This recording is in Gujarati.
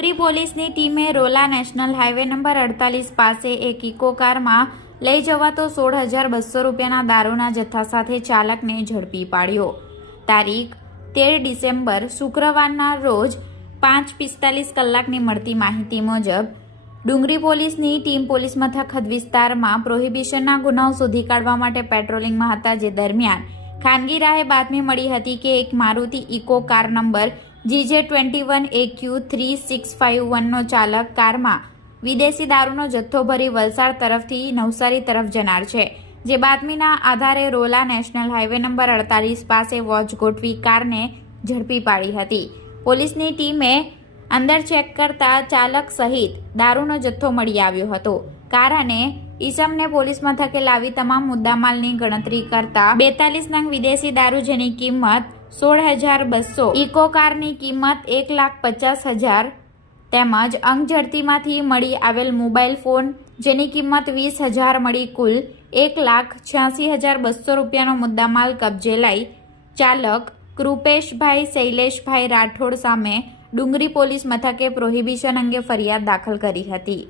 ડુંગરી પોલીસની ટીમે રોલા નેશનલ હાઈવે નંબર અડતાલીસ પાસે એક ઇકો કારમાં લઈ જવાતો સોળ હજાર બસો રૂપિયાના દારૂના જથ્થા સાથે ચાલકને ઝડપી પાડ્યો. તારીખ, તેર ડિસેમ્બર, શુક્રવારના રોજ પાંચ પિસ્તાલીસ કલાકની મળતી માહિતી મુજબ, ડુંગરી પોલીસની ટીમ પોલીસ મથક હદ વિસ્તારમાં પ્રોહિબિશનના ગુનાઓ શોધી કાઢવા માટે પેટ્રોલિંગમાં હતા, જે દરમિયાન ખાનગી રાહે બાતમી મળી હતી કે એક Maruti Eco car number GJ twenty one A Q three six five વનનો ચાલક કારમાં વિદેશી દારૂનો જથ્થો ભરી વલસાડ તરફથી નવસારી તરફ જનાર છે, જે બાતમીના આધારે રોલા નેશનલ હાઇવે નંબર અડતાલીસ પાસે વોચ ગોઠવી કારને ઝડપી પાડી હતી. પોલીસની ટીમે અંદર ચેક કરતા ચાલક સહિત દારૂનો જથ્થો મળી આવ્યો હતો. કાર અને ઈસમને પોલીસ મથકે લાવી તમામ મુદ્દામાલની ગણતરી કરતા બેતાલીસ નંગ વિદેશી દારૂ જેની કિંમત સોળ હજાર બસો. ઇકો કારની કિંમત એક લાખ પચાસ હજાર તેમજ અંગઝડતીમાંથી મળી આવેલ મોબાઈલ ફોન, જેની કિંમત વીસ હજાર મળી કુલ એક લાખ છ્યાસી હજાર બસો રૂપિયાનો મુદ્દામાલ કબજે લઈ ચાલક કૃપેશભાઈ શૈલેષભાઈ રાઠોડ સામે ડુંગરી પોલીસ મથકે પ્રોહિબિશન અંગે ફરિયાદ દાખલ કરી હતી.